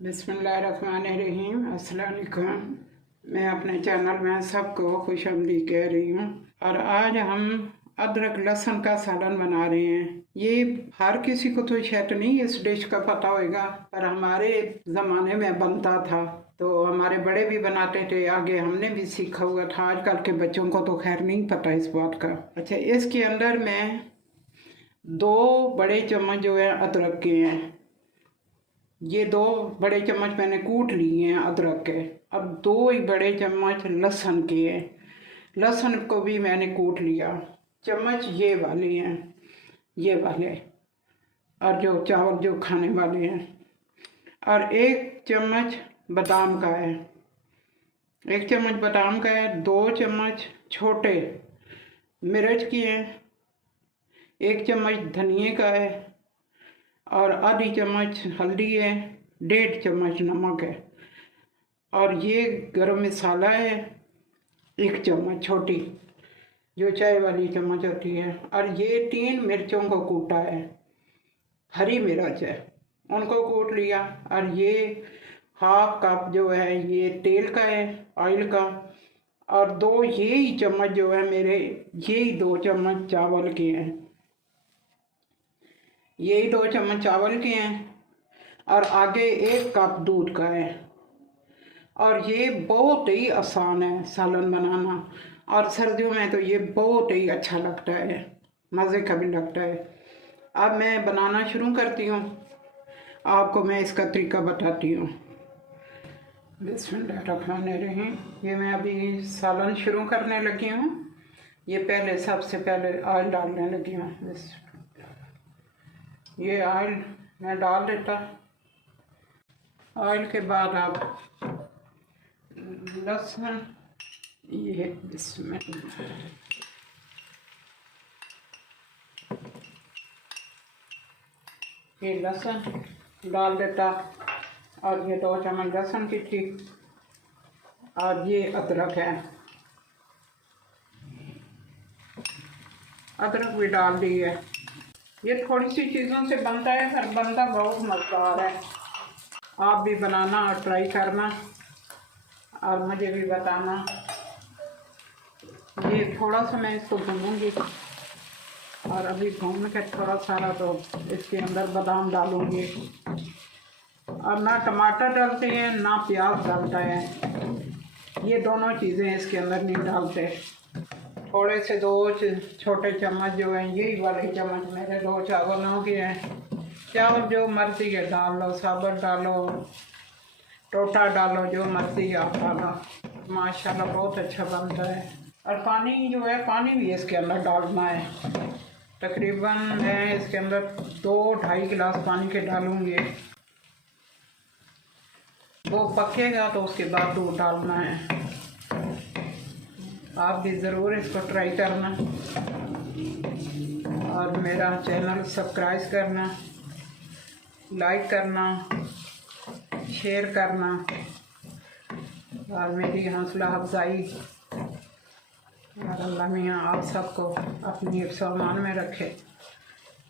बिस्मिल्लाहिर्रहमानिर्रहीम। अस्सलाम वालेकुम। मैं अपने चैनल में सबको खुशामदीद कह रही हूँ। और आज हम अदरक लहसुन का सालन बना रहे हैं। ये हर किसी को तो शायद नहीं इस डिश का पता होगा, पर हमारे ज़माने में बनता था तो हमारे बड़े भी बनाते थे, आगे हमने भी सीखा हुआ था। आजकल के बच्चों को तो खैर नहीं पता इस बात का। अच्छा, इसके अंदर मैं 2 बड़े चम्मच जो है अदरक के हैं, ये 2 बड़े चम्मच मैंने कूट लिए हैं अदरक के। अब 2 ही बड़े चम्मच लहसुन के हैं, लहसुन को भी मैंने कूट लिया। चम्मच ये वाले हैं, ये वाले, और जो चावल जो खाने वाले हैं। और 1 चम्मच बादाम का है, 1 चम्मच बादाम का है। 2 चम्मच छोटे मिर्च की हैं, 1 चम्मच धनिए का है, और आधी चम्मच हल्दी है, 1.5 चम्मच नमक है। और ये गरम मसाला है 1 चम्मच छोटी, जो चाय वाली चम्मच होती है। और ये 3 मिर्चों को कूटा है, हरी मिर्च है, उनको कूट लिया। और ये 1/2 कप जो है ये तेल का है, ऑयल का। और 2 यही चम्मच जो है मेरे, यही 2 चम्मच चावल के हैं, यही 2 चम्मच चावल के हैं। और आगे 1 कप दूध का है। और ये बहुत ही आसान है सालन बनाना, और सर्दियों में तो ये बहुत ही अच्छा लगता है, मज़े का भी लगता है। अब मैं बनाना शुरू करती हूँ, आपको मैं इसका तरीका बताती हूँ। बिस्मिल्लाहिर्रहमानिर्रहीम। ये मैं अभी सालन शुरू करने लगी हूँ। ये सबसे पहले ऑयल डालने लगी हूँ। ये ऑयल मैं डाल देता। ऑयल के बाद आप लहसुन, ये इसमें ये लहसुन डाल देता, और ये 2 चम्मच लहसुन की थी। और ये अदरक है, अदरक भी डाल दी है। ये थोड़ी सी चीज़ों से बनता है, पर बनता बहुत मज़ेदार है। आप भी बनाना और ट्राई करना, और मुझे भी बताना। ये थोड़ा सा मैं इसको भूनूंगी, और अभी भून के थोड़ा सारा तो इसके अंदर बादाम डालूंगी। और ना टमाटर डालते हैं ना प्याज डालता है, ये दोनों चीज़ें इसके अंदर नहीं डालते। थोड़े से 2 छोटे चम्मच जो हैं, यही वाले चम्मच मेरे 2 चावलों के हैं। चावल जो मर्ज़ी है डाल लो, साबुत डालो, टोटा डालो, जो मर्ज़ी आप डालो। माशाल्लाह बहुत अच्छा बनता है। और पानी जो है, पानी भी इसके अंदर डालना है। तकरीबन मैं इसके अंदर 2-2.5 गिलास पानी के डालूँगी। वो पकेगा तो उसके बाद दूध डालना है। आप भी ज़रूर इसको ट्राई करना, और मेरा चैनल सब्सक्राइब करना, लाइक करना, शेयर करना, और मेरी हौसला अफजाई। और अल्लाह मियाँ आप सबको अपनी हिफ्ज़ व अमान में रखे।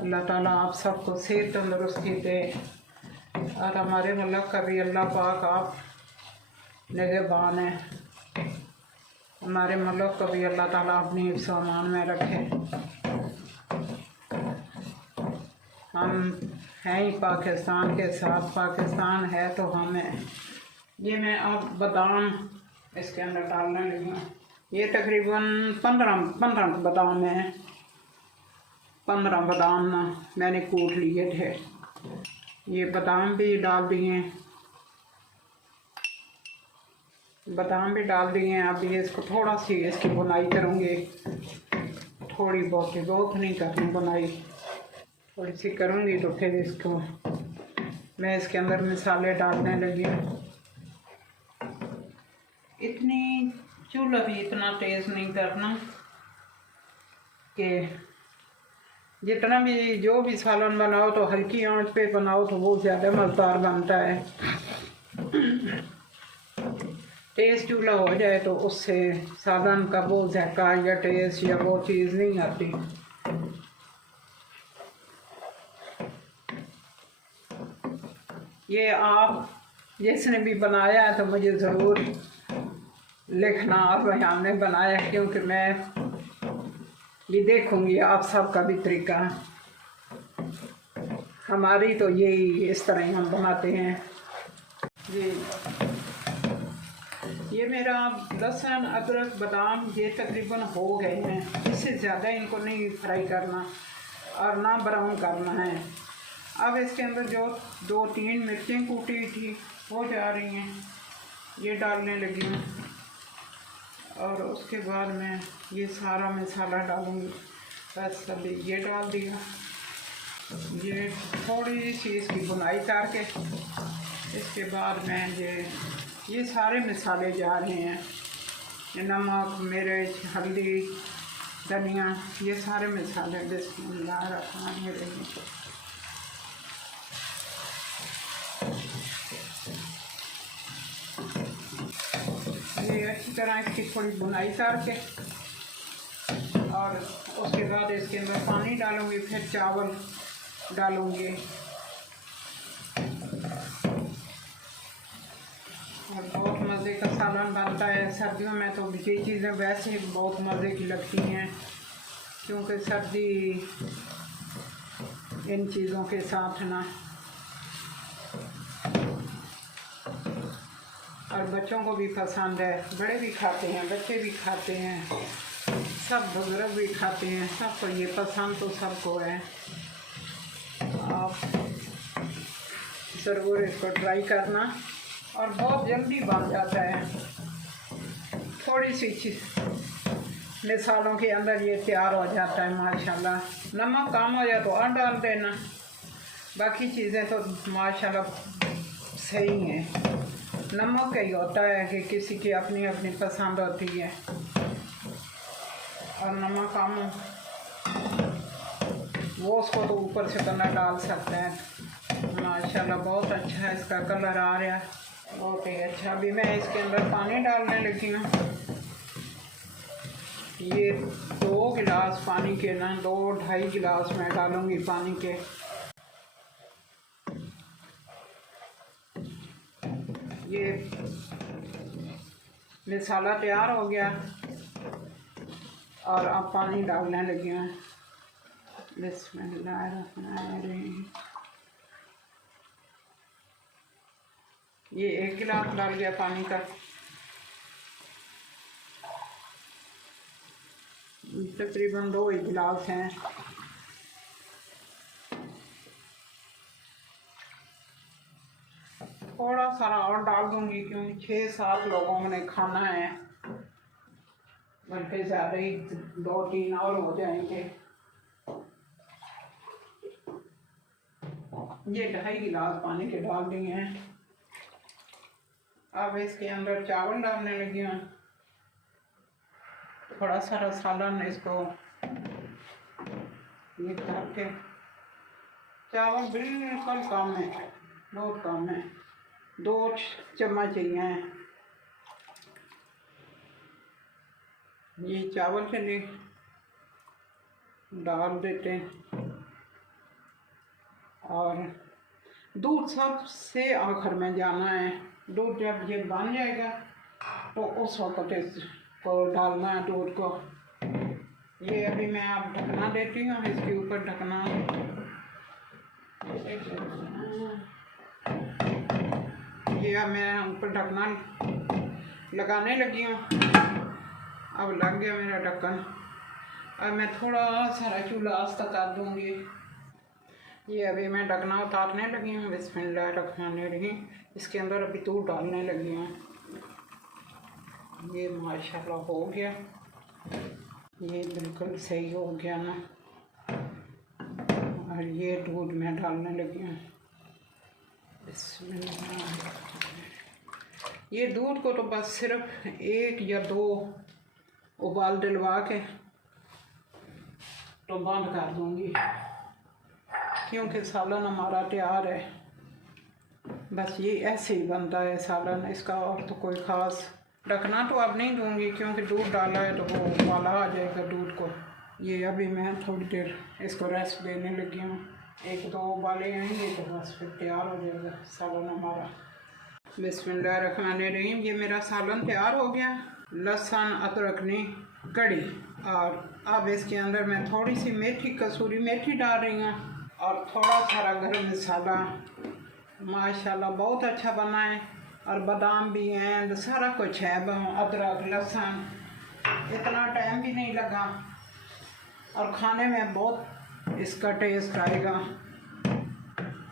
अल्लाह ताला आप सबको सेहत तंदुरुस्ती दे, और हमारे मुल्क का भी अल्लाह पाक आप निगहबान है। हमारे मुल्क को भी अल्लाह ताला अपनी हिफ्ज़ व अमान में रखे। हम हैं ही पाकिस्तान के साथ, पाकिस्तान है तो हम हैं। ये मैं अब बादाम इसके अंदर डालने लगी हूँ। ये तकरीबन 15 बादाम हैं, 15 बादाम मैंने कूट लिए थे। ये बादाम भी डाल दिए, बादाम भी डाल दिए हैं। अब ये इसको थोड़ा सी इसकी बुनाई करूँगी, थोड़ी बहुत नहीं करनी बुनाई, थोड़ी सी करूँगी। तो फिर इसको मैं इसके अंदर मसाले डालने लगी हूँ। इतनी चूल्हा भी इतना तेज़ नहीं करना कि जितना भी जो भी सालन बनाओ तो हल्की आंच पे बनाओ तो वो ज़्यादा मज़ेदार बनता है। तेज़ चूल्हा हो जाए तो उससे सालन का वो जायका या टेस्ट या वो चीज़ नहीं आती। ये आप जिसने भी बनाया है तो मुझे ज़रूर लिखना और भाई हमने बनाया, क्योंकि मैं ये देखूँगी आप सबका भी तरीका। हमारी तो यही इस तरह ही हम बनाते हैं। ये मेरा लहसुन अदरक बादाम ये तकरीबन हो गए हैं। इससे ज़्यादा इनको नहीं फ्राई करना और ना ब्राउन करना है। अब इसके अंदर जो 2-3 मिर्चें कूटी हुई थी वो जा रही हैं, ये डालने लगी हूँ। और उसके बाद मैं ये सारा मसाला डालूँगी। बस अभी ये डाल दिया। ये थोड़ी सी इसकी बुनाई करके इसके बाद मैं ये सारे मसाले जा रहे हैं, नमक, मिर्च, हल्दी, धनिया, ये सारे मसाले बिस्मिल्लाहिर्रहमानिर्रहीम। ये अच्छी तरह इसकी थोड़ी बुनाई करके और उसके बाद इसके अंदर पानी डालूँगी, फिर चावल डालूँगी। और बहुत मज़े का सालन बनता है। सर्दियों में तो ये चीज़ें वैसे ही बहुत मज़े की लगती हैं, क्योंकि सर्दी इन चीज़ों के साथ ना, और बच्चों को भी पसंद है, बड़े भी खाते हैं, बच्चे भी खाते हैं, सब बुजुर्ग भी खाते हैं, सबको ये पसंद तो सबको है। आप ज़रूर इसको ट्राई करना और बहुत जल्दी बन जाता है। थोड़ी सी चीज़ मिसालों के अंदर ये तैयार हो जाता है माशाल्लाह। नमक कम हो जाए तो और डाल देना, बाकी चीज़ें तो माशाल्लाह सही हैं। नमक का ही होता है कि किसी की अपनी अपनी पसंद होती है, और नमक कम वो उसको तो ऊपर से कलर डाल सकते हैं। माशाल्लाह बहुत अच्छा इसका कलर आ रहा है, बहुत ही अच्छा। अभी मैं इसके अंदर पानी डालने लगी हूँ। ये 2 गिलास पानी के ना 2-2.5 गिलास मैं डालूँगी पानी के। ये मसाला तैयार हो गया और अब पानी डालने लगी हूँ। बिस्मिल्लाहिर्रहमानिर्रहीम। ये 1 गिलास डाल गया पानी का। तकरीबन 2 ही गिलास हैं। थोड़ा सारा और डाल दूंगी, क्योंकि 6-7 लोगों ने खाना है, बल्कि ज़्यादा ही 2-3 और हो जाएंगे। ये 2.5 गिलास पानी के डाल दिए हैं। अब इसके अंदर चावल डालने लगी हूँ। थोड़ा सारा सालन इसको ये करके, चावल बिल्कुल कम है, बहुत कम है, 2 चम्मच चाहिए हैं। ये चावल चले डाल देते हैं, और दूध सबसे आखिर में जाना है। दूध जब ये बन जाएगा तो उस वक्त इसको डालना है दूध को। ये अभी मैं आप ढकना देती हूँ, इसके ऊपर ढकना, ये अब मैं ऊपर ढकना लगाने लगी हूँ। अब लग गया मेरा ढक्कन। अब मैं थोड़ा सारा चूल्हा आस्ता कर दूँगी। ये अभी मैं ढकना उतारने लगी हूँ। बिस्मिल्लाहिर्रहमानिर्रहीम। इसके अंदर अभी दूध डालने लगी हूँ। ये माशाल्लाह हो गया, ये बिल्कुल सही हो गया ना। और ये दूध मैं डालने लगी हूँ। बिस्मिल्लाह। ये दूध को तो बस सिर्फ 1 या 2 उबाल दिलवा के तो बंद कर दूँगी, क्योंकि सालन हमारा तैयार है। बस ये ऐसे ही बनता है सालन, इसका और तो कोई ख़ास ढकना तो अब नहीं दूँगी, क्योंकि दूध डाला है तो वो उबाला आ जाएगा दूध को। ये अभी मैं थोड़ी देर इसको रेस्ट देने लगी हूँ। 1-2 उबाले आएंगे तो बस फिर तैयार हो जाएगा सालन हमारा। बिस्मिल्लाहिर्रहमानिर्रहीम। ये मेरा सालन तैयार हो गया। लहसुन अदरकनी कड़ी, और अब इसके अंदर मैं थोड़ी सी मेथी, कसूरी मेथी डाल रही हूँ और थोड़ा सारा गरम मसाला। माशाल्लाह बहुत अच्छा बना है, और बादाम भी हैं, सारा कुछ है। अदरक लहसुन, इतना टाइम भी नहीं लगा और खाने में बहुत इसका टेस्ट आएगा।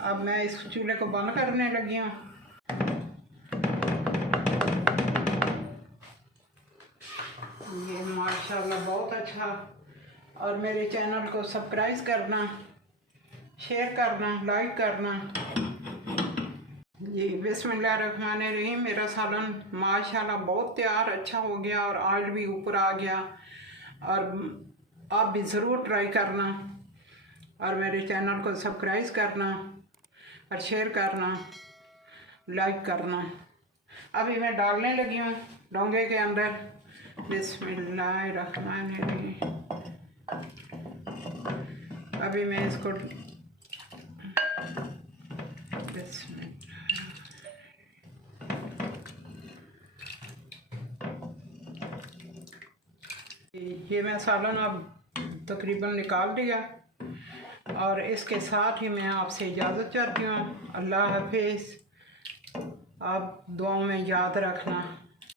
अब मैं इस चूल्हे को बंद करने लगी हूँ। ये माशाल्लाह बहुत अच्छा। और मेरे चैनल को सब्सक्राइब करना, शेयर करना, लाइक करना। जी बिस्मिल्लाहिर्रहमानिर्रहीम। मेरा सालन माशाल्लाह बहुत तैयार अच्छा हो गया और ऑयल भी ऊपर आ गया। और आप भी ज़रूर ट्राई करना और मेरे चैनल को सब्सक्राइब करना और शेयर करना, लाइक करना। अभी मैं डालने लगी हूँ डोंगे के अंदर। बिस्मिल्लाहिर्रहमानिर्रहीम। अभी मैं इसको ये मैं सालन अब तकरीबन निकाल दिया, और इसके साथ ही मैं आपसे इजाज़त चाहती हूँ। अल्लाह हाफिज़। आप दुआओं में याद रखना।